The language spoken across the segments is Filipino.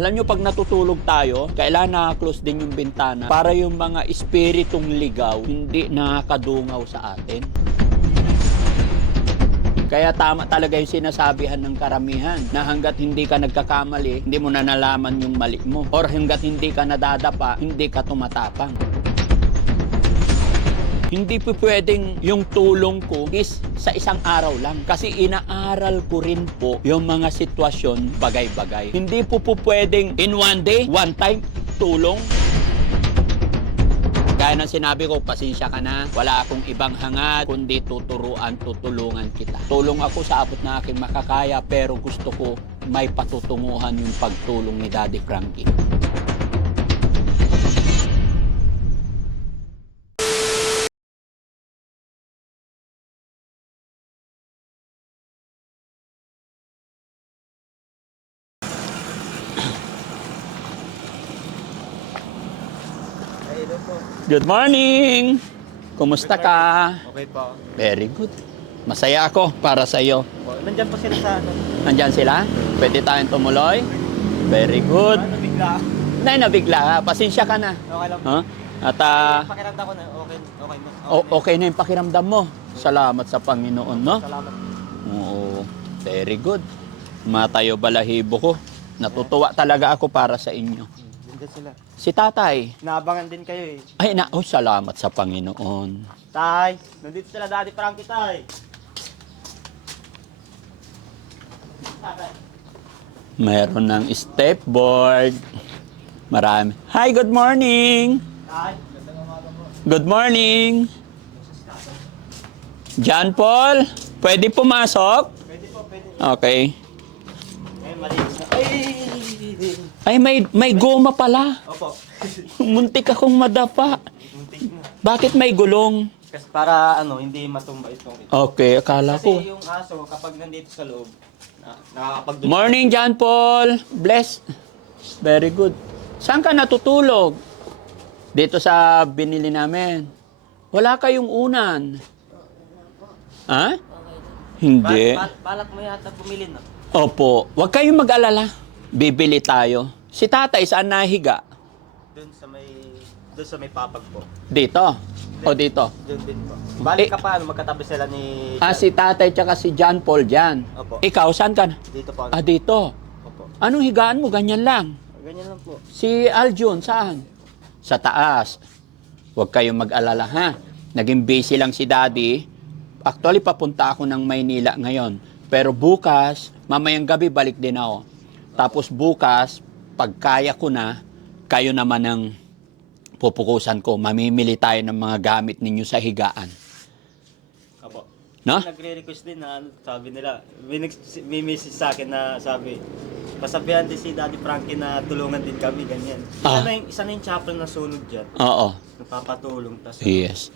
Alam nyo, pag natutulog tayo, kailangan naka-close din yung bintana para yung mga espiritong ligaw hindi nakakadungaw sa atin. Kaya tama talaga yung sinasabihan ng karamihan na hanggat hindi ka nagkakamali, hindi mo na nalaman yung mali mo. Or hanggat hindi ka nadadapa, hindi ka tumatapang. Hindi po pwedeng yung tulong ko is sa isang araw lang. Kasi inaaral ko rin po yung mga sitwasyon bagay-bagay. Hindi po pwedeng in one day, one time, tulong. Gaya ng sinabi ko, pasensya ka na. Wala akong ibang hangad, kundi tutulungan kita. Tulong ako sa abot na aking makakaya, pero gusto ko may patutunguhan yung pagtulong ni Daddy Frankie. Good morning! Kumusta ka? Okay po. Very good. Masaya ako para sa iyo. Nandyan po sila sa ano. Nandyan sila? Pwede tayong tumuloy? Very good. Nabigla. Nabigla ka. Pasensya ka na. Okay lang. Huh? At Pakiramdam ko na okay na. okay na yung pakiramdam mo. Salamat sa Panginoon, no? Salamat. Oo. Very good. Matayo balahibo ko. Natutuwa talaga ako para sa inyo. Nandyan sila. Si tatay. Naabangan din kayo eh. Ay, salamat sa Panginoon. Tay, nandito sila Daddy Frankie, tay. Mayroon ng stepboard. Marami. Hi, good morning! Tay. Good morning! John Paul, pwede pumasok? Pwede po. Okay. Ngayon, malinis na. Ay! Ay, may goma pala. Opo. Muntik akong madapa. Muntik na. Bakit may gulong? Kasi para hindi matumba itong ito. Okay, akala ko. Kasi yung aso, kapag nandito sa loob, nakakapagdun. Morning, John Paul. Bless. Very good. Saan ka natutulog? Dito sa binili namin. Wala kayong unan. Ha? Hindi. Balak mo yata bumili na. Opo. Huwag kayong mag-alala. Bibili tayo. Si tatay saan nahiga? Doon sa may papag po. Dito? O dito? Doon din po. Balik ka pa, magkatabi sila ni... Si tatay tsaka si John Paul dyan. Opo. Ikaw, saan ka na? Dito po. Dito. Opo. Anong higaan mo? Ganyan lang. Ganyan lang po. Si Aljun, saan? Sa taas. Huwag kayong mag-alala, ha? Naging busy lang si Daddy. Actually, papunta ako ng Maynila ngayon. Pero bukas, mamayang gabi, balik din ako. Tapos bukas, pag kaya ko na, kayo naman ang pupukusan ko. Mamimili tayo ng mga gamit ninyo sa higaan. Opo. No? Nagre-request din na sabi nila, may message sa akin na sabi, pasabihan din si Daddy Frankie na tulungan din kami, ganyan. Isa na yung chapel na sunod dyan. Oo. Nagpapatulong. Tas, Yes.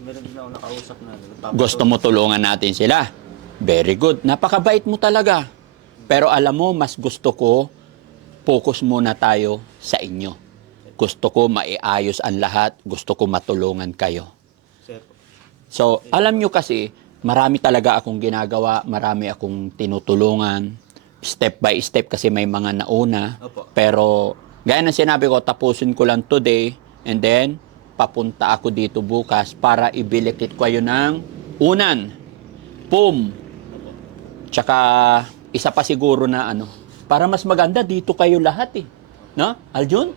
meron din ako nakausap na nagpapatulong. Gusto mo tulungan natin sila? Very good. Napakabait mo talaga. Pero alam mo, mas gusto ko, focus muna tayo sa inyo. Gusto ko maiayos ang lahat. Gusto ko matulungan kayo. Sir, So, alam nyo kasi, marami talaga akong ginagawa. Marami akong tinutulungan. Step by step kasi may mga nauna. Opo. Pero, gaya ng sinabi ko, tapusin ko lang today. And then, papunta ako dito bukas para ibilikit ko kayo ng unan. Pum. Tsaka, isa pa siguro na para mas maganda dito kayo lahat eh. No? Aljun?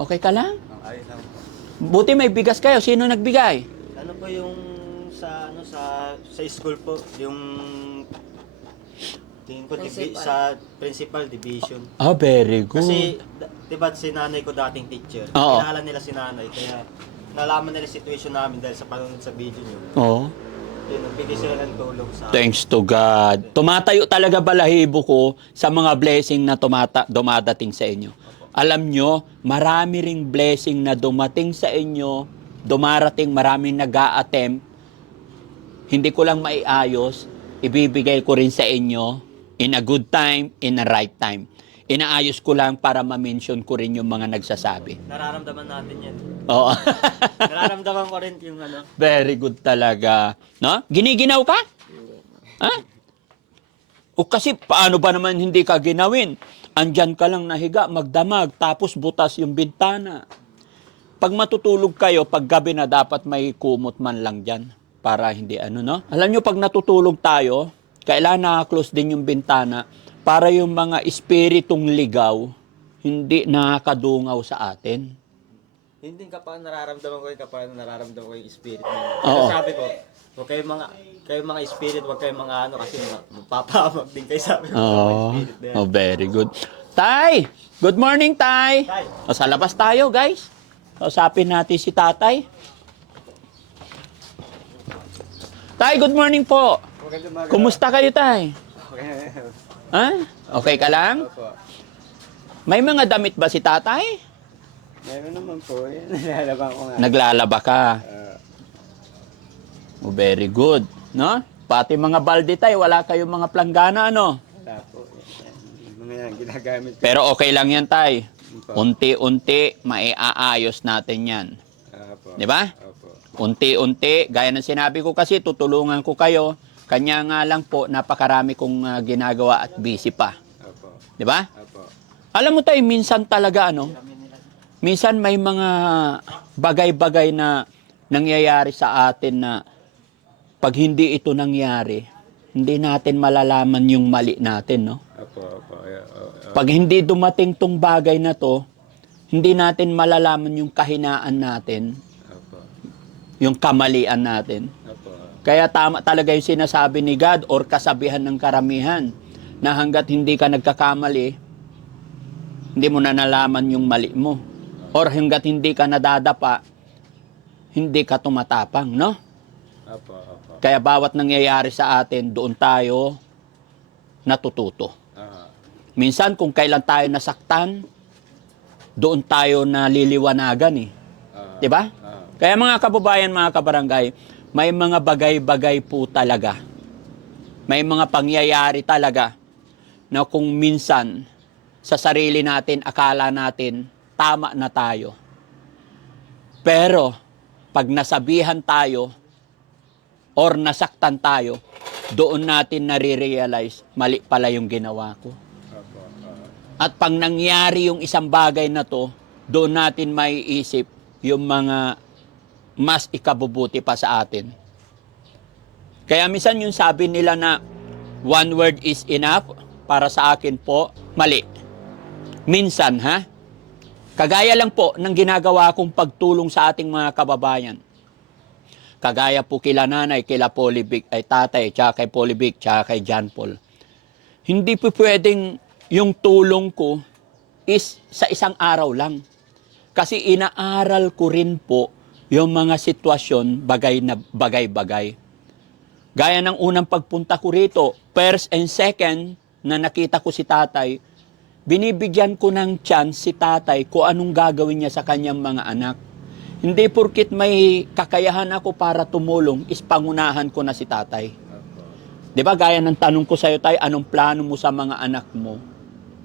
Okay ka lang? ayos lang po. Buti may bigas kayo. Sino nagbigay? Ano po yung sa school po, yung tingin ko sa principal division. Very good. Kasi, di ba si nanay ko dating teacher. Oo. Kilala nila si nanay, kaya nalaman nila yung situation namin dahil sa panonood sa video nyo. Oo. Yun, nagbigay sila ng tulong sa akin. Thanks to God. Tumatayo talaga balahibo ko sa mga blessing na dumadating sa inyo. Alam nyo, marami ring blessing na dumating sa inyo, dumarating, maraming nag-a-attempt. Hindi ko lang maiayos, ibibigay ko rin sa inyo in a good time, in a right time. Inaayos ko lang para ma-mention ko rin yung mga nagsasabi. Nararamdaman natin yan. Oo. Nararamdaman ko rin yung Very good talaga. No? Giniginaw ka? Ha? O kasi paano ba naman hindi ka ginawin? Andyan ka lang nahiga, magdamag, tapos butas yung bintana. Pag matutulog kayo, pag gabi na dapat may kumot man lang dyan. Para hindi ano, no? Alam nyo, pag natutulog tayo, kailangan naka-close din yung bintana para yung mga espiritong ligaw hindi nakakadungaw sa atin. Hindi kapag nararamdaman ko nararamdaman ko yung spirit niya. Oo. Sabi ko, huwag kayo mga spirit, huwag kayo mga ano kasi mapapahamak din kayo sabi ko. Mga spirit na yan. Oh, very good. Tay! Good morning, Tay! Tay. O, sa labas tayo, guys. Kausapin natin si Tatay. Tay, good morning po. Kumusta kayo, Tay? Ha? Okay ka lang? May mga damit ba si Tatay? Meron naman po, nilalaba ko nga. Naglalaba ka. Oh, very good. No? Pati mga balde, Tay, wala kayong mga planggana, ano? Wala po. Mga yan, ginagamit ko. Pero okay lang yan, Tay. Unti-unti, maiaayos natin yan. Di ba? Unti-unti, gaya ng sinabi ko kasi, tutulungan ko kayo. Kanya nga lang po, napakarami kong ginagawa at busy pa. Di ba? Alam mo tayo, minsan talaga, ano? Minsan may mga bagay-bagay na nangyayari sa atin na pag hindi ito nangyari, hindi natin malalaman yung mali natin, no? Pag hindi dumating tong bagay na to, hindi natin malalaman yung kahinaan natin, yung kamalian natin. Kaya tama talaga yung sinasabi ni God or kasabihan ng karamihan na hanggat hindi ka nagkakamali, hindi mo na nalaman yung mali mo. Or hanggat hindi ka nadadapa, hindi ka tumatapang, no? Kaya bawat nangyayari sa atin, doon tayo natututo. Minsan kung kailan tayo nasaktan, doon tayo naliliwanagan eh. 'Di ba? Kaya mga kababayan, mga kabarangay, may mga bagay-bagay po talaga. May mga pangyayari talaga na kung minsan sa sarili natin, akala natin, tama na tayo. Pero, pag nasabihan tayo or nasaktan tayo, doon natin nare-realize, mali pala yung ginawa ko. At pag nangyari yung isang bagay na to, doon natin maiisip yung mga mas ikabubuti pa sa atin. Kaya minsan yung sabi nila na one word is enough, para sa akin po, mali. Minsan, ha? Kagaya lang po ng ginagawa kong pagtulong sa ating mga kababayan. Kagaya po kila nanay, kila Polibic, ay tatay, tsaka kay Polibic, tsaka kay John Paul. Hindi po pwedeng yung tulong ko is sa isang araw lang. Kasi inaaral ko rin po yung mga sitwasyon, bagay-bagay. Gaya ng unang pagpunta ko rito, first and second na nakita ko si tatay, binibigyan ko ng chance si tatay kung anong gagawin niya sa kanyang mga anak. Hindi porkit may kakayahan ako para tumulong, is pangunahan ko na si tatay. Di ba gaya ng tanong ko sa iyo, tay, anong plano mo sa mga anak mo?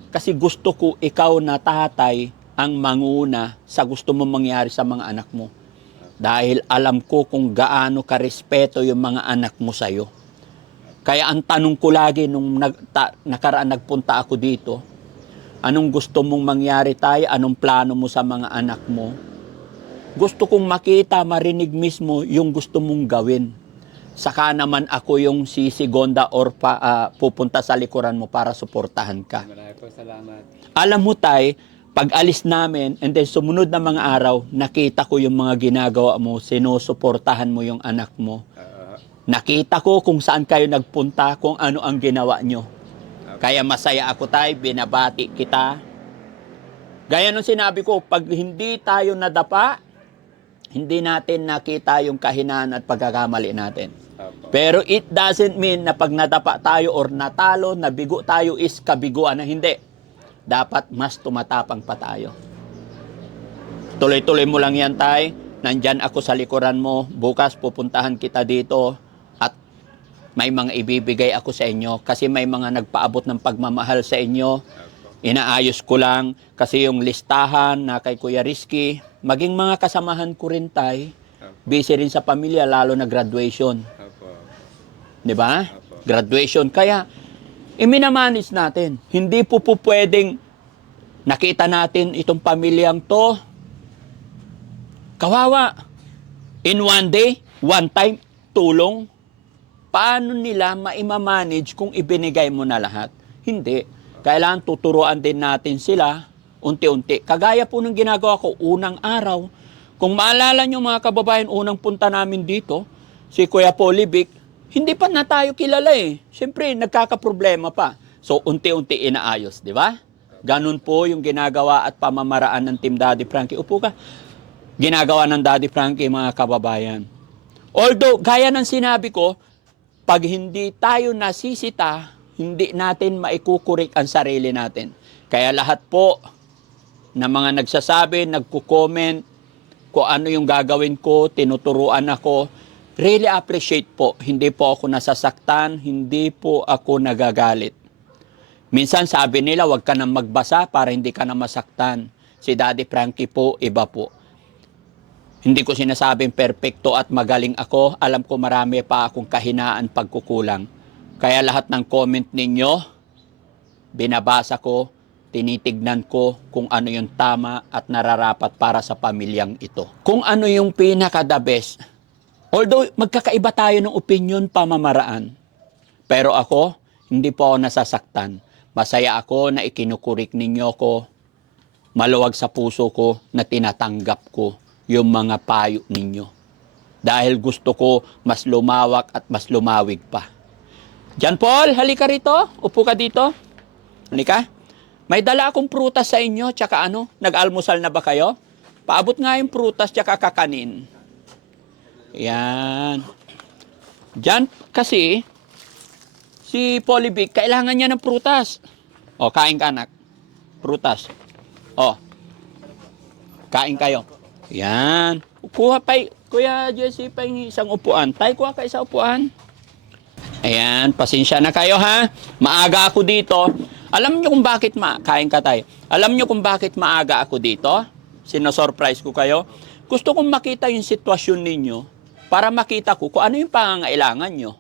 Kasi gusto ko ikaw na tatay ang manguna sa gusto mong mangyari sa mga anak mo. Dahil alam ko kung gaano karespeto yung mga anak mo sa iyo. Kaya ang tanong ko lagi nung nakaraan nagpunta ako dito, anong gusto mong mangyari, tay? Anong plano mo sa mga anak mo? Gusto kong makita, marinig mismo yung gusto mong gawin. Saka naman ako yung sisigonda or pupunta sa likuran mo para suportahan ka. Maraming po salamat. Alam mo, tay, pag alis namin, and then sumunod na mga araw, nakita ko yung mga ginagawa mo, sinusuportahan mo yung anak mo. Nakita ko kung saan kayo nagpunta, kung ano ang ginawa nyo. Kaya masaya ako, tay, binabati kita. Gaya nung sinabi ko, pag hindi tayo nadapa, hindi natin nakita yung kahinaan at pagkakamali natin. Pero it doesn't mean na pag nadapa tayo or natalo, nabigo tayo is kabiguan na hindi. Dapat mas tumatapang pa tayo. Tuloy-tuloy mo lang yan, tay. Nandyan ako sa likuran mo. Bukas pupuntahan kita dito at may mga ibibigay ako sa inyo kasi may mga nagpaabot ng pagmamahal sa inyo. Inaayos ko lang kasi yung listahan na kay Kuya Rizky, maging mga kasamahan ko rin, tay. Busy rin sa pamilya, lalo na graduation. Di ba? Graduation. Kaya iminamanis natin. Hindi po pwedeng nakita natin itong pamilyang to, kawawa. In one day, one time, tulong. Paano nila maimamanage kung ibinigay mo na lahat? Hindi. Kailangan tuturuan din natin sila unti-unti. Kagaya po ng ginagawa ko unang araw. Kung maalala nyo mga kababayan, unang punta namin dito, si Kuya Polivic, hindi pa na tayo kilala eh. Siyempre, nagkakaproblema pa. So, unti-unti inaayos, di ba? Ganun po yung ginagawa at pamamaraan ng Team Daddy Frankie. Upo ka. Ginagawa ng Daddy Frankie, mga kababayan. Although, gaya ng sinabi ko, pag hindi tayo nasisita, hindi natin maikukurik ang sarili natin. Kaya lahat po na mga nagsasabi, nagko-comment, kung ano yung gagawin ko, tinuturuan ako, really appreciate po. Hindi po ako nasasaktan, hindi po ako nagagalit. Minsan sabi nila, wag ka nang magbasa para hindi ka na masaktan. Si Daddy Frankie po, iba po. Hindi ko sinasabing perfecto at magaling ako. Alam ko marami pa akong kahinaan, pagkukulang. Kaya lahat ng comment ninyo, binabasa ko, tinitignan ko kung ano yung tama at nararapat para sa pamilyang ito. Kung ano yung pinaka-the best. Although magkakaiba tayo ng opinion, pamamaraan. Pero ako, hindi po ako nasasaktan. Masaya ako na ikinukurik ninyo ko. Maluwag sa puso ko na tinatanggap ko yung mga payo ninyo. Dahil gusto ko mas lumawak at mas lumawig pa. John Paul, halika rito. Upo ka dito. Halika. May dala akong prutas sa inyo, tsaka ano, nag-almusal na ba kayo? Paabot nga yung prutas, tsaka kakanin. Yan. Diyan kasi, si Polivic, kailangan niya ng prutas. O, kain ka anak. Prutas. O, kain kayo. Yan. Kuha pa, Kuya Jesse, pa yung isang upuan. Tay, kuha ka isang upuan. Ayan, pasensya na kayo ha. Maaga ako dito. Alam niyo kung bakit kain ka tay. Alam niyo kung bakit maaga ako dito? Sino-surprise ko kayo. Gusto kong makita yung sitwasyon ninyo para makita ko kung ano yung pangangailangan nyo.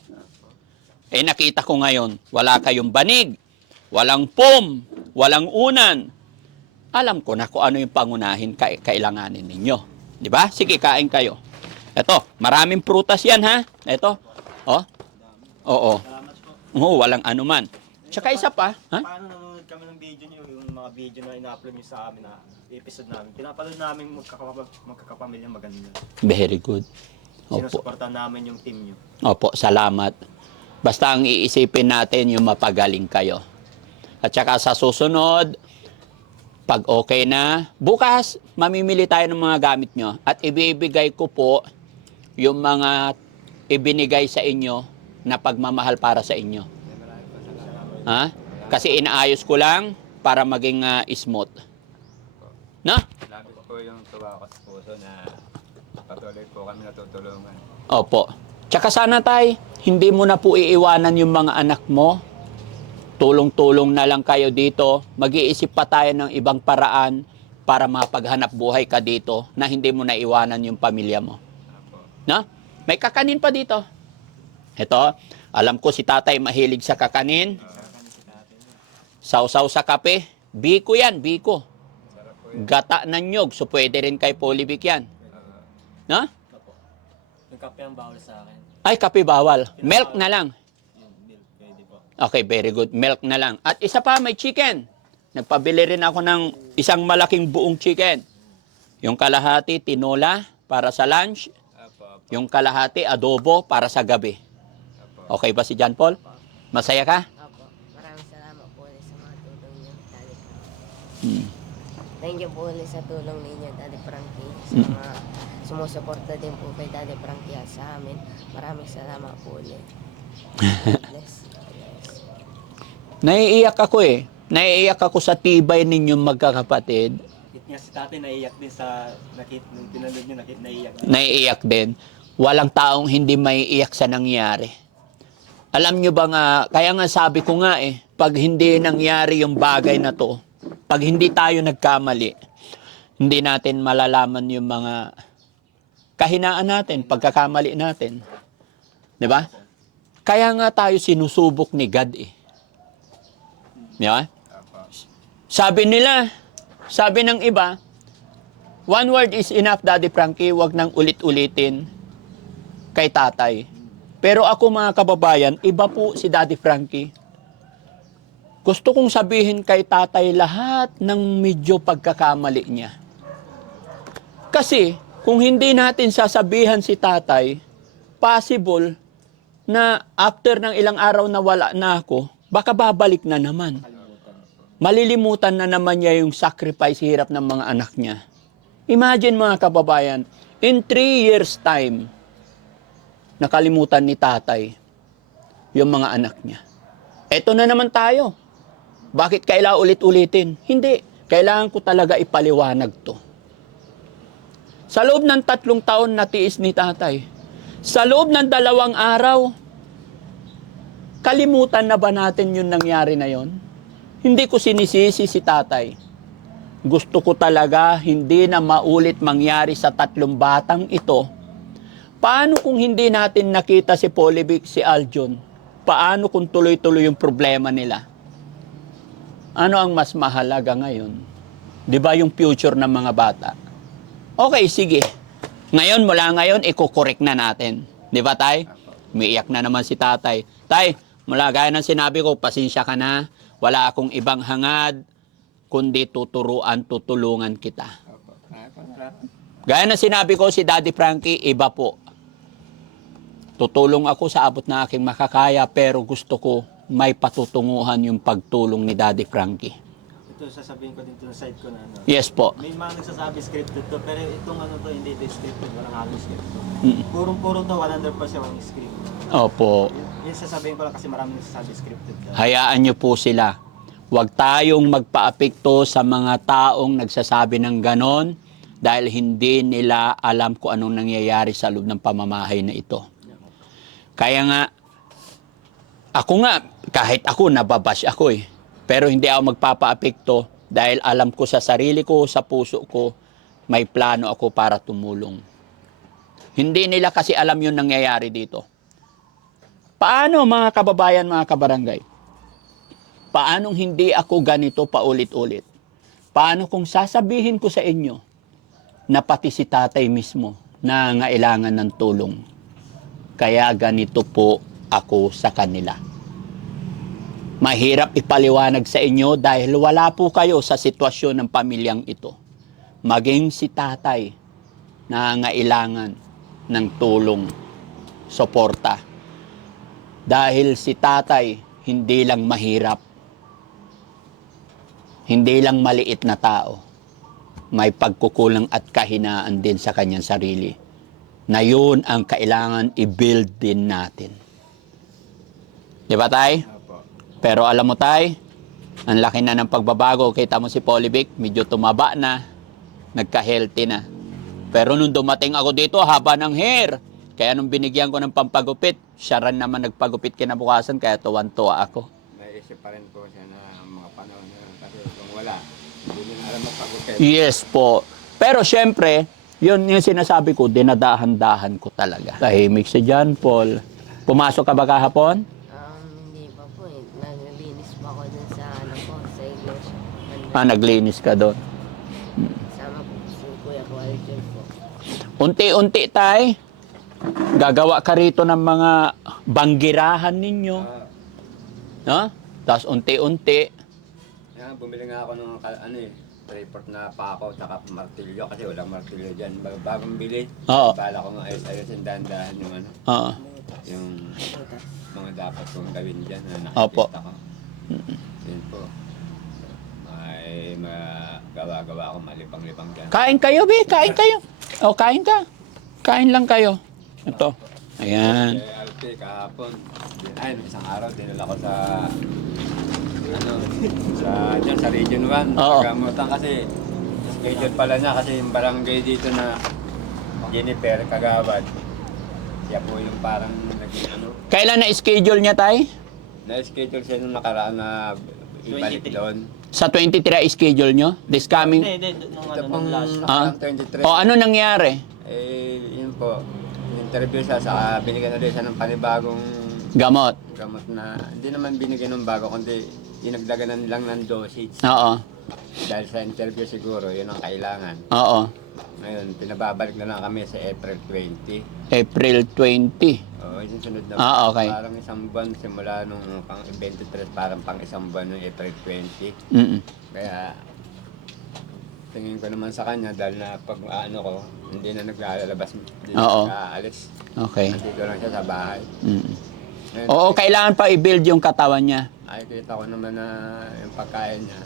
Eh nakita ko ngayon, wala kayong banig, walang pom, walang unan. Alam ko na kung ano yung pangunahin kailanganin ninyo. Di ba? Sige, kain kayo. Ito, maraming prutas yan ha. Ito. Oh. Oo. Oo, walang anuman. Tsaka isa pa, ha? Paano nanonood kami ng video niyo, yung mga video na ina-upload niyo sa amin na episode namin. Pinapanood namin magkakapamilya maganda. Very good. Opo. Sinusuportahan namin yung team niyo. Opo, salamat. Basta ang iisipin natin yung mapagaling kayo. At saka sa susunod, pag okay na, bukas, mamimili tayo ng mga gamit nyo. At ibibigay ko po yung mga ibinigay sa inyo na pagmamahal para sa inyo. Ha? Kasi inaayos ko lang para maging smooth. No? Lagi po yung tuwa ko sa puso na patuloy po kami natutulungan. Opo. Tsaka sana tay, hindi mo na po iiwanan yung mga anak mo. Tulong-tulong na lang kayo dito. Mag-iisip pa tayo ng ibang paraan para mapaghanap buhay ka dito na hindi mo na iwanan yung pamilya mo. No? May kakanin pa dito. Ito, alam ko si tatay mahilig sa kakanin. Sausaw sa kape. Biko yan, biko. Gata ng nyog. So pwede rin kay Polivic yan. No? Yung kape ang bawal sa akin. Ay, kape bawal. Milk na lang. Yung milk, pwede po. Okay, very good. Milk na lang. At isa pa, may chicken. Nagpabili rin ako ng isang malaking buong chicken. Yung kalahati, tinola para sa lunch. Yung kalahati, adobo para sa gabi. Okay ba si John Paul? Masaya ka? Opo. Maraming salamat po ulit sa mga tulong niyo, Daddy Frankie. Hmm. Thank you po ulit sa tulong ninyo, Daddy Frankie. Sa mga sumusuporta din po kay Daddy Frankie at sa amin. Maraming salamat po ulit. Bless. Naiiyak ako eh. Naiiyak ako sa tibay ninyong magkakapatid. Nga si tatay naiiyak din sa nung pinanood niyo, naiiyak din. Naiiyak din. Walang taong hindi maiiyak sa nangyari. Alam nyo ba nga, kaya nga sabi ko nga eh, pag hindi nangyari yung bagay na to, pag hindi tayo nagkamali, hindi natin malalaman yung mga kahinaan natin, pagkakamali natin. 'Di ba? Kaya nga tayo sinusubok ni God eh. Di ba? Opo. Sabi ng iba, one word is enough, Daddy Frankie, wag nang ulit-ulitin kay tatay. Pero ako mga kababayan, iba po si Daddy Frankie. Gusto kong sabihin kay tatay lahat ng medyo pagkakamali niya. Kasi kung hindi natin sasabihan si tatay, possible na after ng ilang araw na wala na ako, baka babalik na naman. Malilimutan na naman niya yung sacrifice, hirap ng mga anak niya. Imagine mga kababayan, in 3 years time, nakalimutan ni tatay yung mga anak niya. Eto na naman tayo. Bakit kailangan ulit-ulitin? Hindi. Kailangan ko talaga ipaliwanag to. Sa loob ng 3 taon na tiis ni tatay, sa loob ng 2 araw, kalimutan na ba natin yung nangyari na yon? Hindi ko sinisisi si tatay. Gusto ko talaga hindi na maulit mangyari sa 3 batang ito. Paano kung hindi natin nakita si Polivic, si Aljon? Paano kung tuloy-tuloy yung problema nila? Ano ang mas mahalaga ngayon? Di ba yung future ng mga bata? Okay, sige. Ngayon, mula ngayon, iko-correct na natin. Di ba, tay? Umiiyak na naman si tatay. Tay, mula gaya ng sinabi ko, pasensya ka na. Wala akong ibang hangad, kundi tutulungan kita. Opo. Gaya ng sinabi ko, si Daddy Frankie, iba po. Tutulong ako sa abot na aking makakaya, pero gusto ko may patutunguhan yung pagtulong ni Daddy Frankie. Ito, sasabihin ko dito sa side ko na ano. Yes po. May mga nagsasabi scripted to, pero itong ano to, hindi ito scripted, walang halong scripted. Mm. Purong-puro to, 100% walang script. Opo. Yung sasabihin ko lang kasi maraming nagsasabi scripted. Hayaan niyo po sila. Huwag tayong magpaapekto sa mga taong nagsasabi ng ganon dahil hindi nila alam kung anong nangyayari sa loob ng pamamahay na ito. Kaya nga, kahit ako, nababash ako eh. Pero hindi ako magpapaapekto dahil alam ko sa sarili ko, sa puso ko, may plano ako para tumulong. Hindi nila kasi alam yung nangyayari dito. Paano mga kababayan, mga kabarangay? Paanong hindi ako ganito paulit-ulit? Paano kung sasabihin ko sa inyo na pati si tatay mismo na ngailangan ng tulong? Kaya ganito po ako sa kanila. Mahirap ipaliwanag sa inyo dahil wala po kayo sa sitwasyon ng pamilyang ito. Maging si tatay na ngailangan ng tulong, suporta. Dahil si tatay hindi lang mahirap, hindi lang maliit na tao. May pagkukulang at kahinaan din sa kanyang sarili. Na yun ang kailangan i-build din natin. Di ba, tay? Opo. Pero alam mo, tay, ang laki na ng pagbabago. Kita mo si Polivic, medyo tumaba na, nagka-healthy na. Pero nung dumating ako dito, haba ng hair. Kaya nung binigyan ko ng pampagupit, siya rin naman nagpagupit kinabukasan, kaya tuwan-tuwa ako. May isip pa rin po siya na mga panahon na yun. Kasi kung wala, hindi nyo alam magpagupit. Yes po. Pero syempre, yun yung sinasabi ko, dinadahan-dahan ko talaga. Tahimik si John Paul. Pumasok ka ba kahapon? Hindi pa po eh. Naglilinis pa ako dun sa ano po, sa iglesia. Naglinis ka doon. Sama po si Kuya ko, Aljon po. Unti-unti tay, gagawa ka rito ng mga banggirahan ninyo. No? Tapos unti-unti, Yan, bumili nga ako ng report na pako at martilyo kasi walang martilyo dyan. Bagong bili, Oo. bala ko nga ayos-ayosin dahan-dahan yung Oo. yung mga dapat kong gawin dyan na Opo. nakikita ko. Yun po. May magawa-gawa ako malipang-lipang dyan. Kain kayo, be. Kain kayo. O, kain ka. Kain lang kayo. Ito. Ayan. Alpi kahapon, isang araw dinala ko sa dyan sa Region 1. Oo. Pagamutan kasi schedule pala niya kasi yung barangay dito na Jennifer Kagawad. Siya po yung parang naging Kailan na-schedule niya, tay? na-schedule siya nung nakaraan na ibalik 23. doon. Sa 23 schedule nyo? This coming? Hindi, nung Ito ano, pong nung last. nakaraan 23. O, ano nangyari? Yun po. Interview siya sa binigyan ulit siya ng panibagong Gamot. gamot na hindi naman binigyan ng bago kundi dinagdagan lang ng dosage. Oo. Dahil sa interview siguro, yun ang kailangan. Oo. Ngayon, pinababalik na lang kami sa April 20. April 20. Oo, yung sunod na Okay. parang isang buwan simula nung pang 23, parang pang isang buwan nung April 20. Mm. Kaya, tingin ko naman sa kanya dahil na pag ano ko, hindi na naglalabas, hindi na Oo. nag-aalis. Okay. Nandito lang siya sa bahay. Mm. Ngayon, Oo, kailangan pa i-build yung katawan niya. ay kita ko naman na yung pagkain niya,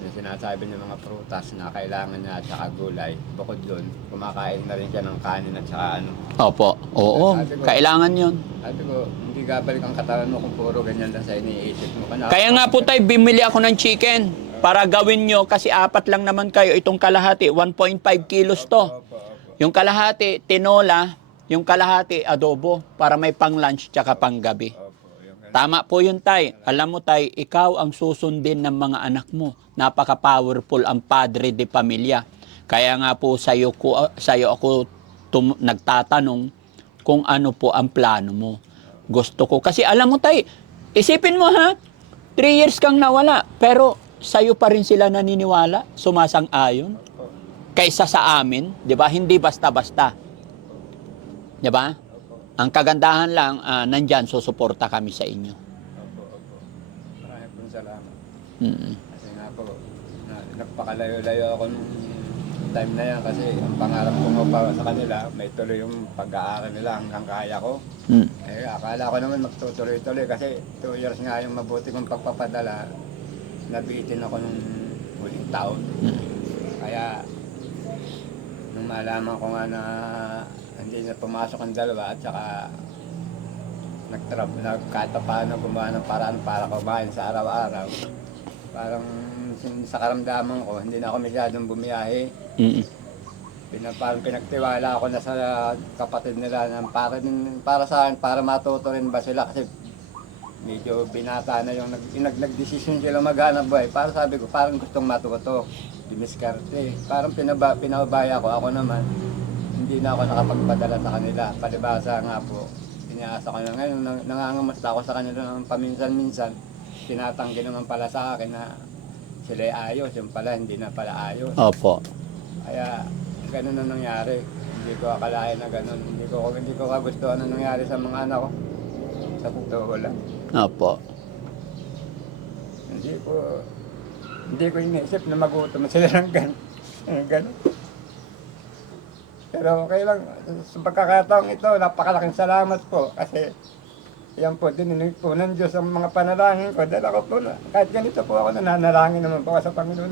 yung sinasabi niya mga prutas na kailangan niya at saka gulay. Bukod doon, kumakain na rin siya ng kanin at saka ano. Opo. Oo, kailangan yun. Sabi ko, hindi gabalik ang katawan mo kung puro ganyan lang sa iniisip mo. Kaya nga po tayo, bimili ako ng chicken para gawin nyo kasi 4 lang naman kayo. Itong kalahati, 1.5 kilos to. Opo, opo. Yung kalahati, tinola. Yung kalahati, adobo para may pang lunch tsaka pang gabi. Opo, yung ganun. Tama po yun, Tay. Alam mo, Tay, ikaw ang susundin ng mga anak mo. Napaka-powerful ang padre de pamilya. Kaya nga po sa'yo ako nagtatanong kung ano po ang plano mo. Gusto ko. Kasi alam mo, Tay, isipin mo ha, 3 years kang nawala, pero sa'yo pa rin sila naniniwala, sumasang-ayon, kaysa sa amin, di ba? Hindi basta-basta. Di ba? Ang kagandahan lang, nandyan, susuporta kami sa inyo. Opo, opo. Maraming pong salamat. Mm. Kasi nga po, nagpakalayo-layo ako nung time na yan kasi ang pangarap ko nga pa sa kanila, may tuloy yung pag-aaral nila hanggang kaya ko. Mm. Eh, akala ko naman magtutuloy-tuloy kasi 2 years nga yung mabuti kong pagpapadala, nabitin ako nung huling taon. Kaya, nung malaman ko nga na hindi na pumasok ang dalawa at saka kahit pa paano gumawa ng paraan para kumain sa araw-araw. Parang sa karamdaman ko, hindi na ako masyadong bumiyahe. Mm. Parang pinagtiwala ako na sa kapatid nila na para sa akin, para matuto rin ba sila kasi medyo binata na yung nag-decision sila maghanap buhay. Para sabi ko, parang gustong matuto. Dimiskarte. Parang pinabaya ko ako naman. Hindi na ako nakapagpadala sa kanila. Palibasa nga po, iniasa ko na ngayon, nangangamusta ako sa kanila ng paminsan-minsan. Tinatanggi naman pala sa akin na sila ayos, yung pala hindi na pala ayos. Opo. Kaya ganun na nangyari. Hindi ko akalain na ganun. Hindi ko kagustuhan na nangyari sa mga anak ko. Sa totoo lang. Opo. Hindi ko iniisip na magutom sila ng ganun. Pero okay lang, sa pagkakataong ito, napakalaking salamat po kasi yan po, dininig po ng Diyos ang mga panalangin ko. Dahil ako po, kahit ganito po ako, nananalangin naman po ako sa Panginoon.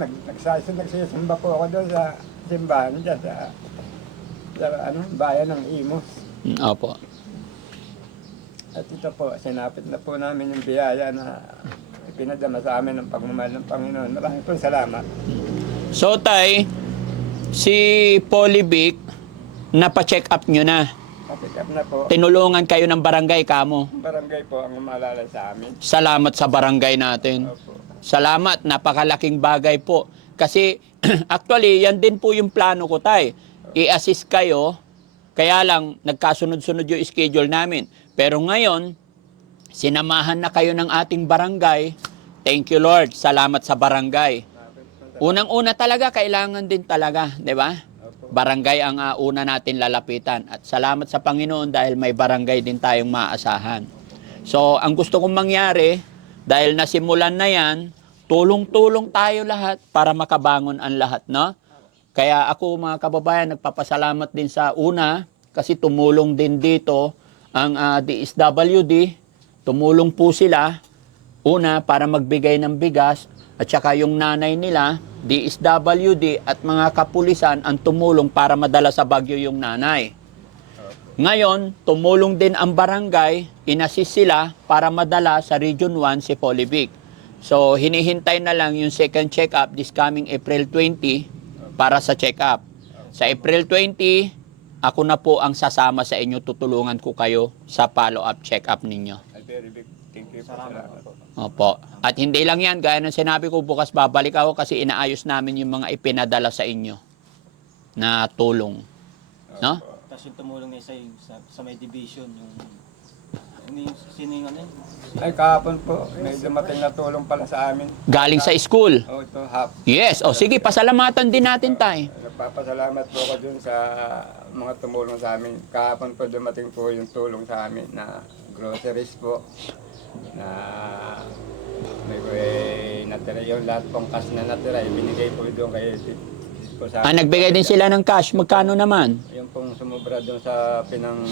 Nagsisimba po ako doon sa simbahan dyan sa bayan ng Imos. Opo. At ito po, sinapit na po namin yung biyaya na ipinadama sa amin ng pagmamahal ng Panginoon. Maraming po salamat. So, Tay, si Polybic, napa-check up nyo na. Pick up na po. Tinulungan kayo ng barangay kamo. Barangay po ang umalala sa amin. Salamat sa barangay natin. Opo. Salamat, napakalaking bagay po. Kasi actually, yan din po yung plano ko, Tay. I-assist kayo, kaya lang nagkasunod-sunod yung schedule namin. Pero ngayon, sinamahan na kayo ng ating barangay. Thank you, Lord. Salamat sa barangay. Unang-una talaga, kailangan din talaga, di ba? Barangay ang una natin lalapitan. At salamat sa Panginoon dahil may barangay din tayong maasahan. So, ang gusto kong mangyari, dahil nasimulan na yan, tulong-tulong tayo lahat para makabangon ang lahat, no? Kaya ako, mga kababayan, nagpapasalamat din sa una kasi tumulong din dito ang DSWD. Tumulong po sila, una, para magbigay ng bigas at saka yung nanay nila, DSWD at mga kapulisan ang tumulong para madala sa Baguio yung nanay. Ngayon, tumulong din ang barangay, inassist sila para madala sa Region 1 si Polybic. So, hinihintay na lang yung second check-up this coming April 20 para sa check-up. Sa April 20, ako na po ang sasama sa inyo, tutulungan ko kayo sa follow-up check-up ninyo. Very big thank you. Salamat po. Opo. At hindi lang yan, gaya ng sinabi ko, bukas babalik ako kasi inaayos namin yung mga ipinadala sa inyo na tulong. No? Tapos yung tumulong niya sa may division, yung Sino yung ano yun? Ay, kahapon po, may dumating na tulong pala sa amin. Galing sa school. Oh, ito, half. Yes. O sige, pasalamatan din natin tayo. Nagpapasalamat po ako dun sa mga tumulong sa amin. Kahapon po dumating po yung tulong sa amin na groceries po. Na may natira yung lahat pong cash na natira. Binigay po doon kay po sa Nagbigay din sila ng cash. Magkano naman? yung pong sumubra doon sa pinang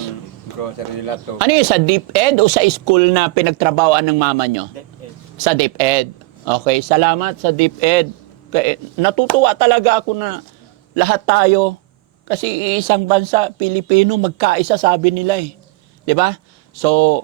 grocery nila to. Ano yun, sa DepEd o sa school na pinagtrabahoan ng mama nyo? Eh, Sa DepEd. Okay, salamat sa DepEd. Natutuwa talaga ako na lahat tayo, kasi isang bansa, Pilipino, magkaisa sabi nila eh. 'Di ba? So,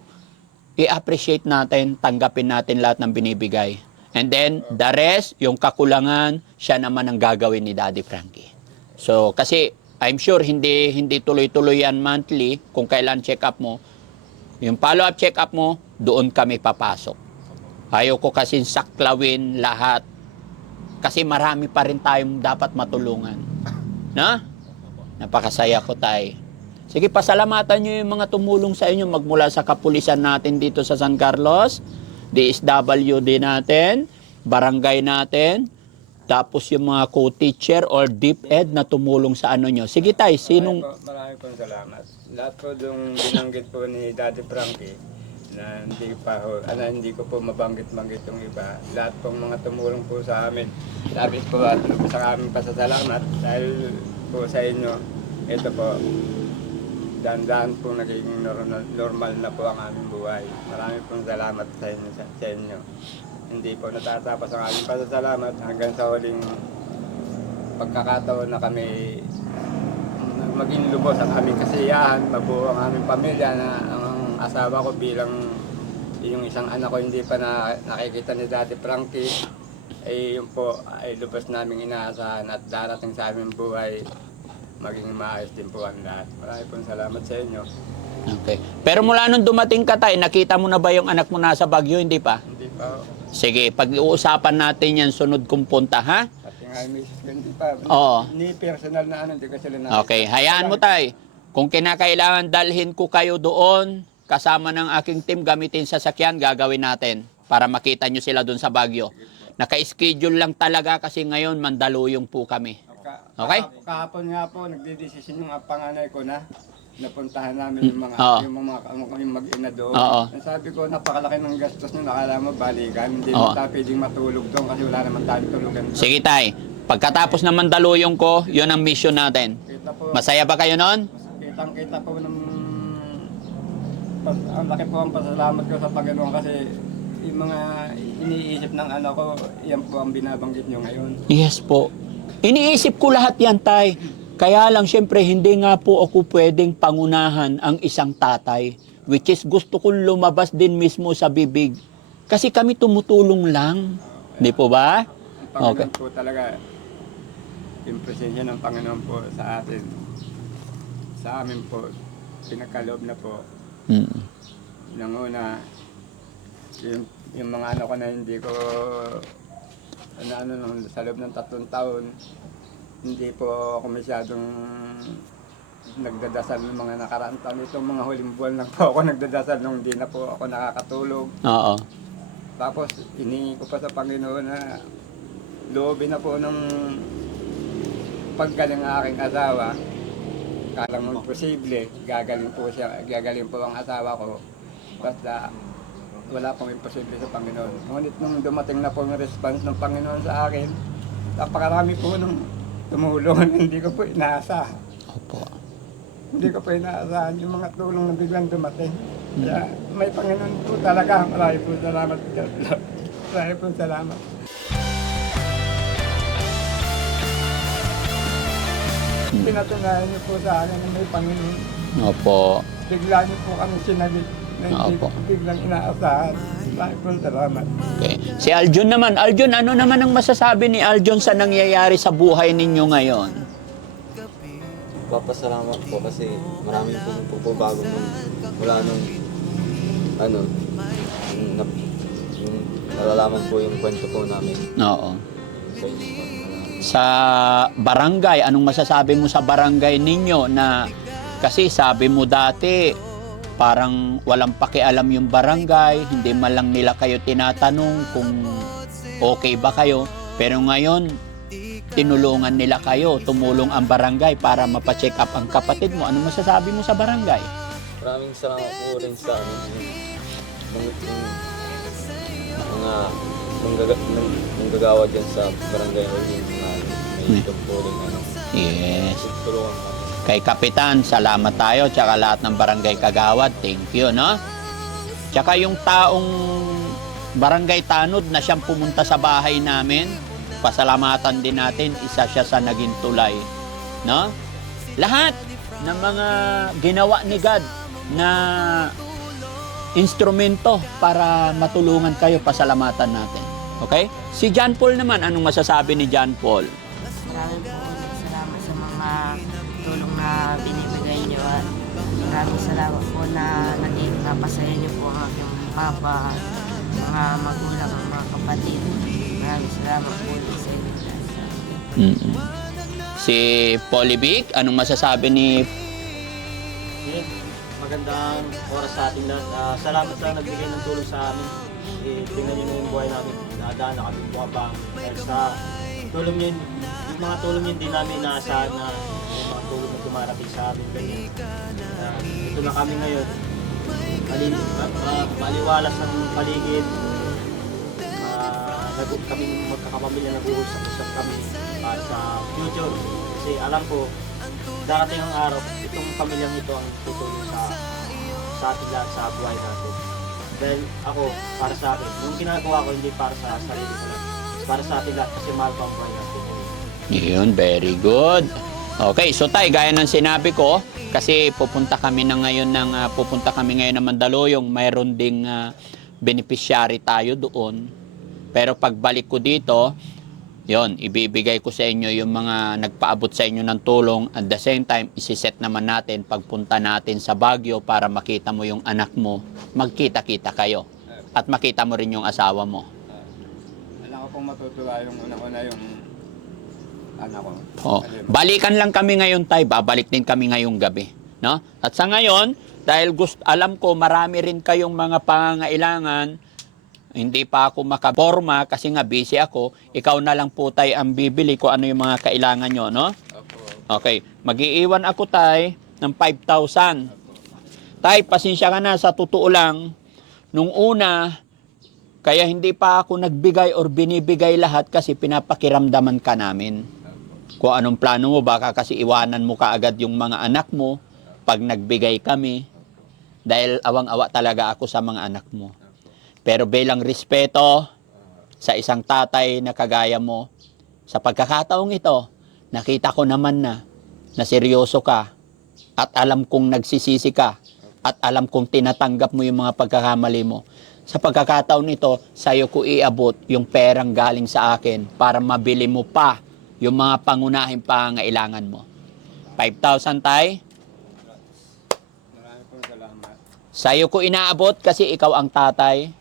i-appreciate natin, tanggapin natin lahat ng binibigay. And then, the rest, yung kakulangan, siya naman ang gagawin ni Daddy Frankie. So, kasi I'm sure hindi tuloy-tuloy yan monthly kung kailan check up mo. Yung follow-up check up mo, doon kami papasok. Ayaw ko kasi saklawin lahat. Kasi marami pa rin tayong dapat matulungan. Na? Napakasaya ko tayo. Sige, pasalamatan nyo yung mga tumulong sa inyo magmula sa kapulisan natin dito sa San Carlos, DSWD natin, barangay natin, tapos yung mga co-teacher or DepEd na tumulong sa ano nyo. Sige tayo, sinong... Marami pong salamat. Lahat po yung binanggit po ni Daddy Frankie na hindi ko po mabanggit-banggit yung iba. Lahat pong mga tumulong po sa amin. Sabi po at sa aming pasasalamat dahil po sa inyo. Ito po, dahan-dahan po naging normal na po ang aming buhay. Marami pong salamat sa inyo. Hindi po natatapos ang aming pasasalamat hanggang sa huling pagkakataon na kami maging lubos ang aming kasiyahan, mabuo ang aming pamilya na ang asawa ko bilang yung isang anak ko hindi pa nakikita ni Daddy Frankie ay yun po ay lubos naming inaasahan at darating sa aming buhay maging maayos din po ang lahat. Marami pong salamat sa inyo. Okay. Pero mula nung dumating ka tayo, nakita mo na ba yung anak mo nasa Baguio? Hindi pa? Hindi pa. Sige, pag-uusapan natin yan sunod kong punta, ha? Pati nga yung misis ko, hindi pa. Oo. Ni personal na ano, hindi ko sila nakita. Okay, hayaan mo tayo. Kung kinakailangan dalhin ko kayo doon, kasama ng aking team, gamitin sa sakyan, gagawin natin para makita nyo sila doon sa Baguio. Naka-schedule lang talaga kasi ngayon Mandaluyong po kami. Okay? Kahapon nga po, nagdidesisyon yung panganay ko na napuntahan namin yung mga Oo. yung mag-ina doon. Oo. Ang sabi ko, napakalaki ng gastos nyo, nakala mo balikan. Hindi Oo. mo tayo pwedeng matulog doon kasi wala naman tayong tulugan doon. Sige tay, pagkatapos ng Mandaluyong ko, yun ang mission natin. Kita po, Masaya ba kayo noon? kitang-kita po ng ang laki po ang pasalamat ko sa Panginoon kasi yung mga iniisip ng anak ko, yan po ang binabanggit nyo ngayon. Yes po. Iniisip ko lahat yan, tay. Kaya lang, syempre, hindi nga po ako pwedeng pangunahan ang isang tatay. Which is, gusto kong lumabas din mismo sa bibig. Kasi kami tumutulong lang. Di po ba? Ang Panginoon Okay. po talaga, yung presensya ng Panginoon po sa atin, sa amin po, pinagkaloob na po. Mm. Nang una, yung mga anak ko na hindi ko, sa loob ng 3 taon, hindi po ako masyadong nagdadasal ng mga nakaraan taon. Itong mga huling buwan lang po ako nagdadasal nung hindi na po ako nakakatulog. Oo. Tapos, inihingi ko pa sa Panginoon na loobin na po ng paggaling ng aking asawa. Kalang mo posible, gagaling po ang asawa ko. Basta wala pong imposible sa Panginoon. Ngunit nung dumating na po yung response ng Panginoon sa akin, napakarami po nung tumulong, hindi ko po inaasahan. Opo. Hindi ko po inaasahan yung mga tulong na biglang dumating. Kaya may Panginoon po talaga. Marami po salamat. Marami po salamat. Pinatunayan niyo po sa akin na may Panginoon. Opo. Bigla niyo po kami sinagot na hindi Opo. ko biglang inaasahan. Marami po salamat. Okay. Si Aljon naman. Aljon, ano naman ang masasabi ni Aljon sa nangyayari sa buhay ninyo ngayon? Papasalamat po kasi maraming po bago nung mula nung yung nalalaman po yung kwento po namin Oo. sa inyo. Sa barangay, anong masasabi mo sa barangay ninyo na kasi sabi mo dati parang walang pakialam yung barangay, hindi man lang nila kayo tinatanong kung okay ba kayo. Pero ngayon, tinulungan nila kayo, tumulong ang barangay para mapacheck up ang kapatid mo. Ano masasabi mo sa barangay? Maraming salamat po rin sa mga manggagawa dyan sa barangay hall, yung mga may tumpuling Yes. tulungan kami. Kay Kapitan, salamat tayo. Tsaka lahat ng barangay kagawad, thank you, no? Tsaka yung taong barangay tanod na siyang pumunta sa bahay namin, pasalamatan din natin, isa siya sa naging tulay, no? Lahat ng mga ginawa ni God na instrumento para matulungan kayo, pasalamatan natin. Okay? Si John Paul naman, anong masasabi ni John Paul? Maraming po ulit salamat sa mga tulong na binibigay niyo at maraming salamat po na naging napasaya niyo po ang aking mga magulang, mga kapatid. Maraming salamat po ulit sa inyo. Si Polivic, anong masasabi ni... Yun, magandang oras sa ating lahat. Salamat sa nagbigay ng tulong sa amin. Tingnan niyo na yung buhay namin. Nadaan na kami bukabang. Dahil sa tulong yun, yung mga tulong yun, di namin naasahan na yung mga tulong na tumarating sa amin. Ganyan. Ito na kami ngayon. Maliwalas ang paligid. Kaming magkakapamilya, nag-uusap-usap kami para sa future. Kasi alam ko, darating ang araw, itong pamilyang ito ang tutulong sa ating lahat sa buhay natin. Dahil ako, para sa akin, yung ginagawa ko hindi para sa sarili ko lang, para sa ating lahat kasi mahal ko ang buhay natin. Yun, very good. Okay, so tay, gaya ng sinabi ko, kasi pupunta kami ngayon ng Mandaluyong, mayroon ding beneficiary tayo doon. Pero pagbalik ko dito, yon, ibibigay ko sa inyo yung mga nagpaabot sa inyo ng tulong. At the same time, isiset naman natin pagpunta natin sa Baguio para makita mo yung anak mo. Magkita-kita kayo. At makita mo rin yung asawa mo. Alam ko pong matutuwa yung una-una yung anak ko. Oh, balikan lang kami ngayon, tay. Babalik din kami ngayong gabi, no? At sa ngayon, dahil alam ko marami rin kayong mga pangangailangan, hindi pa ako makaporma kasi nga busy ako. Ikaw na lang po, tay, ang bibili ko ano yung mga kailangan nyo, no? Okay, mag-iiwan ako, tay, ng 5,000. Tay, pasensya ka na, sa totoo lang, nung una, kaya hindi pa ako nagbigay or binibigay lahat kasi pinapakiramdaman ka namin. Kung anong plano mo, baka kasi iwanan mo kaagad yung mga anak mo pag nagbigay kami. Dahil awang-awa talaga ako sa mga anak mo. Pero bilang respeto sa isang tatay na kagaya mo, sa pagkakataong ito, nakita ko naman na seryoso ka at alam kong nagsisisi ka at alam kong tinatanggap mo yung mga pagkakamali mo. Sa pagkakataon ito, sa'yo ko iabot yung perang galing sa akin para mabili mo pa yung mga pangunahing pangangailangan mo. 5,000, tay. Maraming pong salamat. Sa'yo ko inaabot kasi ikaw ang tatay.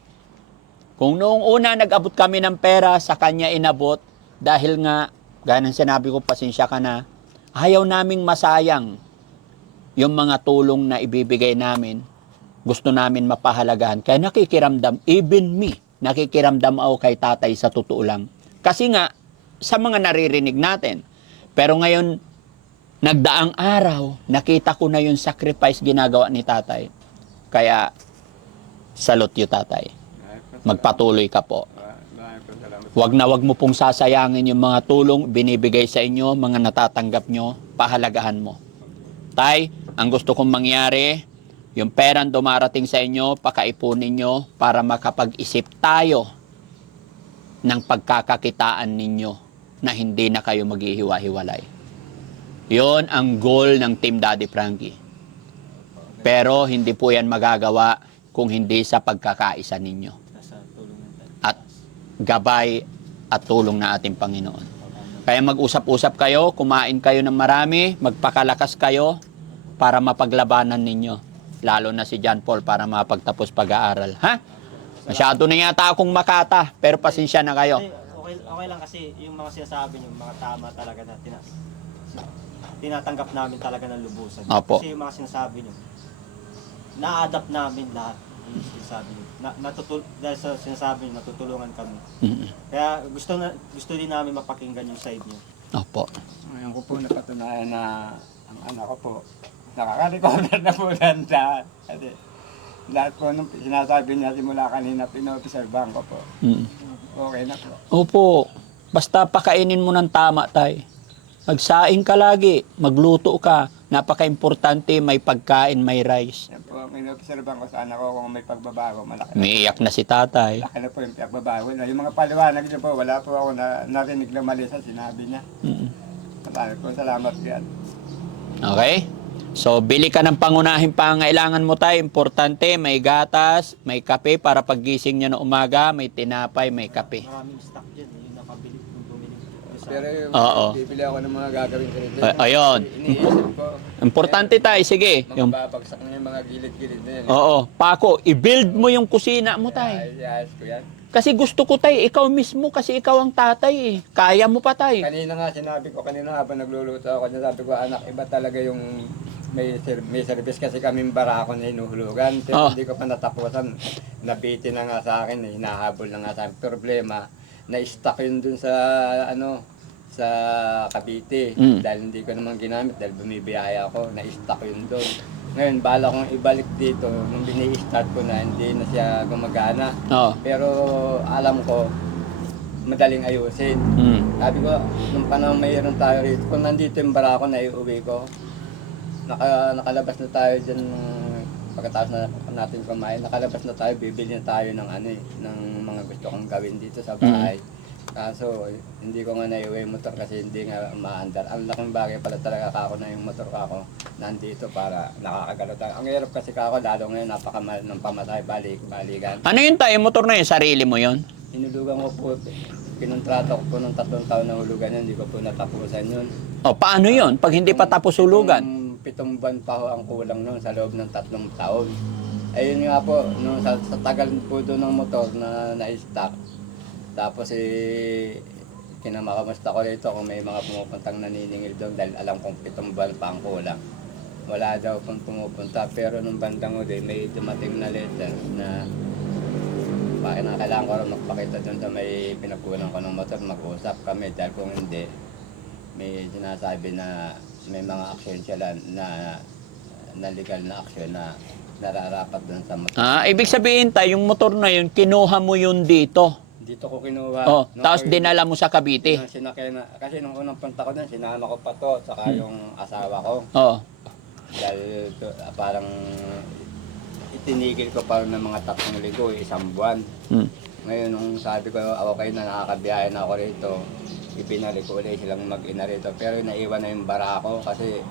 Kung noong una nag-abot kami ng pera, sa kanya inabot dahil nga, gaya ng sinabi ko, pasensya ka na, ayaw naming masayang yung mga tulong na ibibigay namin. Gusto namin mapahalagahan. Kaya nakikiramdam, even me, nakikiramdam ako kay tatay sa totoo lang. Kasi nga, sa mga naririnig natin. Pero ngayon, nagdaang araw, nakita ko na yung sacrifice ginagawa ni tatay. Kaya, salute you, tatay. Magpatuloy ka po. Maraming pong salamat. Wag mo pong sasayangin yung mga tulong binibigay sa inyo, mga natatanggap nyo, pahalagahan mo. Tay, ang gusto kong mangyari, yung perang dumarating sa inyo, pakaipunin nyo para makapag-isip tayo ng pagkakakitaan ninyo na hindi na kayo maghihiwa-hiwalay. Yon ang goal ng Team Daddy Frankie. Pero hindi po yan magagawa kung hindi sa pagkakaisa ninyo. Nasa tulong ng tayo. At gabay at tulong na ating Panginoon. Kaya mag-usap-usap kayo, kumain kayo ng marami, magpakalakas kayo para mapaglabanan ninyo. Lalo na si John Paul para mapagtapos pag-aaral. Ha? Masyado na yata akong makata, pero pasensya na kayo. Okay lang kasi yung mga sinasabi niyo, mga tama talaga na tinatanggap namin talaga ng lubusan. Opo. Kasi yung mga sinasabi niyo, na-adapt namin lahat. Yung sinasabi niyo. Dahil sa sinasabi niyo, natutulungan kami. Mm. Kaya gusto din namin mapakinggan yung side niyo. Opo. Ngayon ko po napatunayan na ang anak ko po, nakaka-recover na po ganda. Kasi lahat po nung sinasabi niya simula kanina, pinoobserbahan ko po. Mm. Okay na po. Opo. Basta pakainin mo ng tama, tay. Magsaing ka lagi, magluto ka. Napaka-importante, may pagkain, may rice. Yan po ang pinoobserbahan ko sa anak ko kung may pagbabago, malaki na. Umiiyak na si tatay. Laki na po yung pagbabago. Yung mga paliwanag niyo po, wala po ako narinig na mali sa sinabi niya. Mm. Marami po salamat yan. Okay? So, bili ka ng pangunahing pangailangan mo, tay. Importante, may gatas, may kape para paggising niya ng umaga, may tinapay, may kape. Maraming stock dyan. Yung nakabili kung bumili. Pero yung Oo. bibili ako ng mga gagawin ko rito. Ayun. Iniisip ko, Importante, tay. Sige. mga babagsak na yung mga gilid-gilid na yan. Oo. Pako, i-build mo yung kusina mo, tay. Ayos ko yan. Kasi gusto ko, tay, ikaw mismo, kasi ikaw ang tatay eh. Kaya mo pa, tay. Kanina nga sinabi ko, kanina habang nagluluto ako, sabi ko, anak, iba talaga yung may service kasi kaming barako na hinuhulugan. Pero Oh. hindi ko pa natapusan. Nabiti na nga sa akin, hinahabol na nga sa akin. Problema, na-stuck yun dun sa, sa Cavite. Mm. Dahil hindi ko naman ginamit, dahil bumibiyaya ako, na-stuck yun dun. Ngayon, bala kong ibalik dito, nung bini-start ko na, hindi na siya gumagana. Oo. Pero alam ko, madaling ayusin. Mm. Sabi ko, nung panahon mayroon tayo rito, kung nandito yung barako na iuwi ko, nakalabas na tayo dyan, pagkatapos na natin kumain, nakalabas na tayo, bibili na tayo ng ng mga gusto kong gawin dito sa bahay. Kaso, hindi ko nga naiuwi yung motor kasi hindi nga maandar. Ang laking bagay pala talaga kako na yung motor kako nandito para nakakagalaw tayo. Ang hirap kasi kako, lalo ngayon napakamahal ng pamatay, balikan. Ano yun, tay? Yung motor na yun, sarili mo yun? Hinulugan ko po, kinontrato ko po ng 3 taon na hulugan yun, hindi ko po natapusan yun. O, paano yun? Pag hindi pa tapos hulugan? 7 buwan pa ho ang kulang nun sa loob ng 3 taon. Ayun nga po, nung sa tagal po doon ng motor na na-stock, tapos kinamakamusta ko rito kung may mga pumupuntang naniningil doon dahil alam kong 7 buwan pa ang kulang. Wala daw pong pumupunta, pero nung bandang huli may dumating na letter na kailangan ko rin magpakita doon sa may pinakulang ko ng motor, mag-usap kami dahil kung hindi, may sinasabi na may mga aksyon sila na legal na aksyon na nararapat doon sa motor. Ibig sabihin, tay, yung motor na yun, kinuha mo yun dito. Dito ko kinuha. Oh, Nung tapos ako- dinala mo sa Cavite. Kasi nung unang punta ko doon, sinama ko pa to, saka yung asawa ko. Oo. Dahil parang itinigil ko pa ng mga 3 linggo, 1 buwan. Mm. Ngayon, nung sabi ko, okay na, nakakabiyahe na ako rito, ibinalik ko ulit silang mag-ina rito. Pero naiwan na yung barako kasi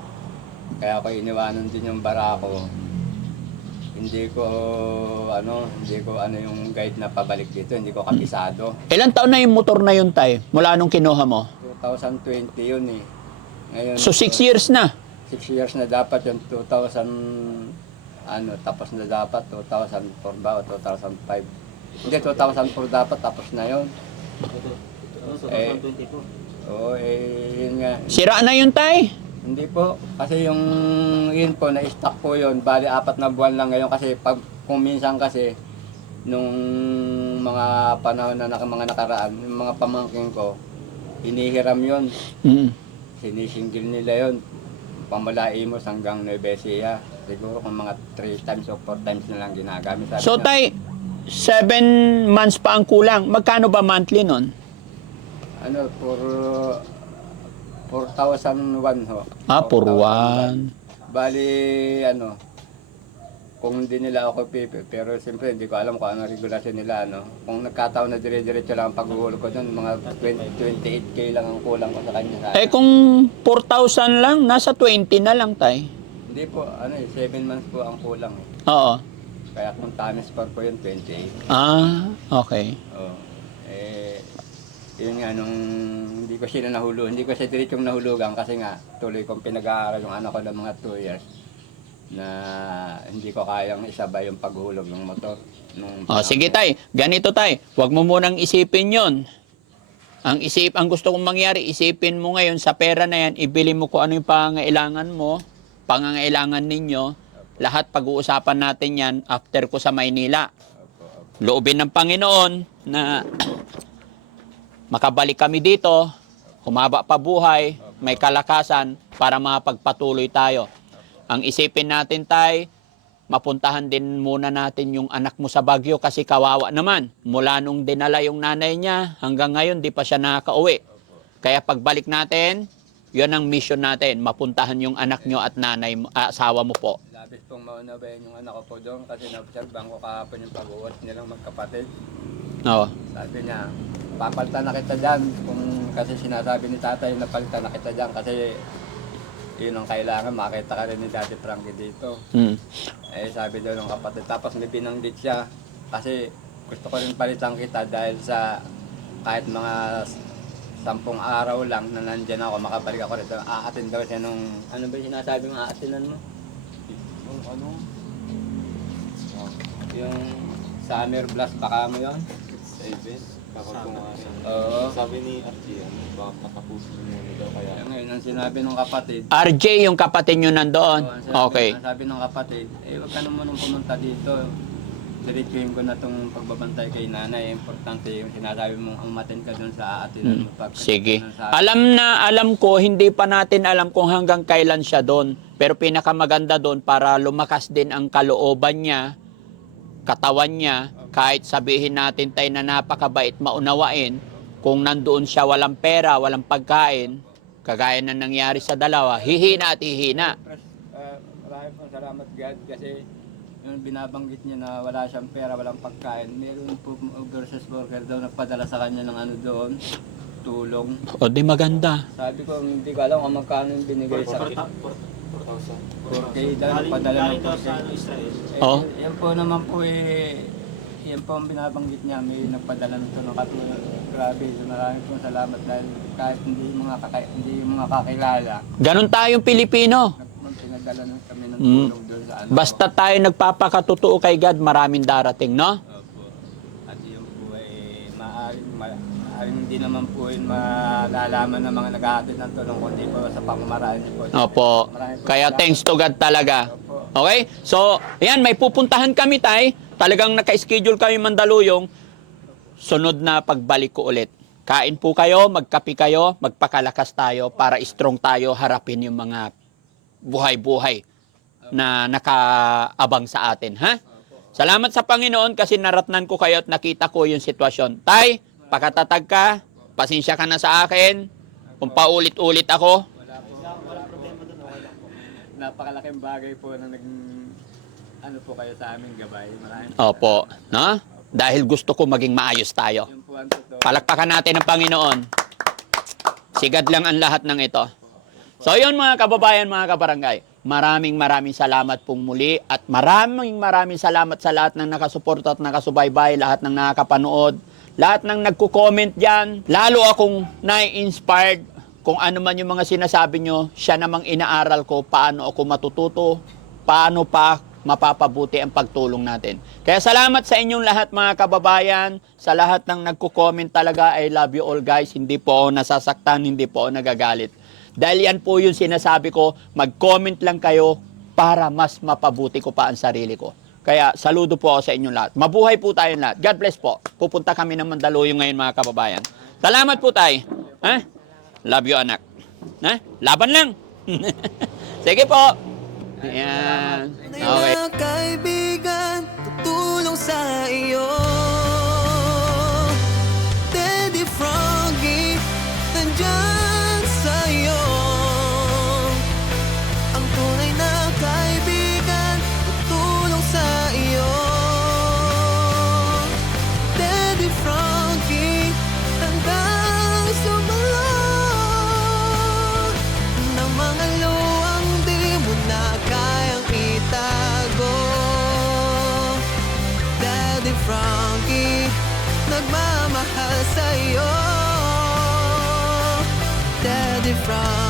kaya ko iniwanan din yung barako. Hindi ko yung guide na pabalik dito, hindi ko kabisado. Ilan taon na yung motor na yun, tay? Mula nung kinuha mo? 2020 yun eh. Ngayon, So, 6 years na. 6 years na dapat yung 2000, tapos na dapat 2004 ba o 2005. Hindi, 2004 dapat tapos na yun. So, Eh, 2024. Oo, yun nga. Sira na yun, tay. Hindi po, kasi yun po, na-stock po yun. Bali, 4 na buwan lang ngayon kasi kung minsan kasi, nung mga panahon na mga nakaraan, yung mga pamangkin ko, inihiram yun. Mm. Sinisingil nila yun. Pamalaimos hanggang Nueva Ecija. Siguro kung mga 3 times o 4 times na lang ginagamit. Sabi So, niya, tay, 7 months pa ang kulang. Magkano ba monthly nun? for 4,001 ho. For 4,001. 1. Bali, kung hindi nila ako pipi, pero siyempre hindi ko alam kung ano regulasyon nila, Kung nagkataon na dire-diretso lang ang paghuhulog ko doon, mga 28K lang ang kulang ko sa kanya. Kung 4,000 lang, nasa 20 na lang, tay. Hindi po, 7 months po ang kulang. Oo. Kaya kung times par po yun, 28. Okay. Oh. Yun nga, nung hindi ko siya diretsong nahulugan kasi nga, tuloy kong pinag-aaral yung anak ko ng mga 2 years na hindi ko kayang isabay yung paghulog ng motor. Sige, tay. Ganito, tay. Huwag mo munang isipin yon. Ang gusto kong mangyari, isipin mo ngayon sa pera na yan, ibili mo kung ano yung pangangailangan mo, pangangailangan ninyo, lahat pag-uusapan natin yan after ko sa Maynila. Loobin ng Panginoon na makabalik kami dito, humaba pa buhay, may kalakasan para makapagpatuloy tayo. Ang isipin natin, Tay, mapuntahan din muna natin yung anak mo sa Baguio kasi kawawa naman. Mula nung dinala yung nanay niya, hanggang ngayon di pa siya nakaka-uwi. Kaya pagbalik natin, yun ang mission natin, mapuntahan yung anak nyo at nanay mo, asawa mo po. Labis pong maunawain yung anak ko po doon kasi nabsagban ko kahapon yung pag-uwas nilang magkapatid. Oo. Sabi niya, papalitan na kita dyan. Kasi sinasabi ni tatay na palitan na kita dyan kasi yun ang kailangan, makita ka rin ni Daddy Frankie dito. Mm. Eh sabi daw ng kapatid, tapos may binanggit siya kasi gusto ko rin palitan kita dahil sa kahit mga 10 araw lang na nandyan ako, makabalik ako rito. Aatin daw siya nung, ano ba yung sinasabi mo, aatinan mo? Yung ano? Yung summer blast, baka mo yun? Oo. Sabi ni Archie, baka matapusin mo daw kaya. Kaya ngayon, ang sinabi ng kapatid, RJ, yung kapatid nyo nandoon? Okay. Ang sabi ng kapatid, huwag ka naman nung pumunta dito. Diretsuhin ko na itong pagbabantay kay nanay. Importante yung sinasabi mong umatin ka dun sa aatinan mo. Sige. Alam ko, hindi pa natin alam kung hanggang kailan siya doon. Pero pinakamaganda doon para lumakas din ang kalooban niya, katawan niya, kahit sabihin natin tayo na napakabait, maunawain, kung nandoon siya walang pera, walang pagkain, kagaya na nangyari sa dalawa, hihina at hihina. Maraming pong salamat God kasi yung binabanggit niya na wala siyang pera, walang pagkain. Meron po overseas worker daw nagpadala sa kanya ng ano doon, tulong. O di maganda. Sabi ko, hindi ko alam kung magkano yung binigay sa akin. 4K daw, nagpadala ng 4K. Oh. Yan po naman po yan po ang binabanggit niya, may nagpadala nito ng katulad. Grabe, so maraming pong salamat dahil kahit hindi mga kakilala, Ganon tayong Pilipino. pinagdala kami ng tulong doon sa ano. Basta tayo nagpapakatotoo kay God, maraming darating, no? Opo. At yun po ay maaaring hindi naman po yun malalaman ng mga naghahatid ng tulong kundi po sa pamamaraan niyo po. Opo. Maraming po Kaya salamat. thanks to God talaga. Opo. Okay? So, ayan, may pupuntahan kami, Tay. Talagang naka-schedule kami Mandaluyong. Sunod na pagbalik ko ulit. Kain po kayo, magkapi kayo, magpakalakas tayo para strong tayo harapin yung mga buhay-buhay na nakaabang sa atin, ha? Salamat sa Panginoon kasi naratnan ko kayo at nakita ko yung sitwasyon. Tay, pakatatag ka, pasensya ka na sa akin, kung paulit-ulit ako. Wala problema doon. Okay lang po. Napakalaking bagay po na ano po kayo sa aming gabay. Maraming Opo, no? Dahil gusto ko maging maayos tayo. yun po ang totoo. Palakpakan natin ang Panginoon. Sigad lang ang lahat ng ito. So yun mga kababayan, mga kabarangay, maraming salamat pong muli at maraming salamat sa lahat ng nakasuporta at nakasubaybay, lahat ng nakakapanood, lahat ng nagko-comment dyan. Lalo akong na-inspired kung ano man yung mga sinasabi nyo, siya namang inaaral ko paano ako matututo, paano pa mapapabuti ang pagtulong natin. Kaya salamat sa inyong lahat mga kababayan, sa lahat ng nagko-comment talaga, I love you all guys, hindi po ako nasasaktan, hindi po ako nagagalit. Dahil yan po yung sinasabi ko, mag-comment lang kayo para mas mapabuti ko pa ang sarili ko. Kaya saludo po ako sa inyong lahat. Mabuhay po tayong lahat. God bless po. Pupunta kami ng Mandaluyong ngayon mga kababayan. Salamat po tayo. Ha? Love you anak. Ha? Laban lang. Sige po. Ayan. Okay. Mga kaibigan, tutulong sa iyo. Daddy Frankie, nandyan sa iyo. Ang tunay na kaibigan, tutulong sa iyo. Daddy Frankie, hanggang sumalong ng mga luwang di mo na kayang itago. Daddy Frankie, nagmamahal sa'yo. Daddy Frankie.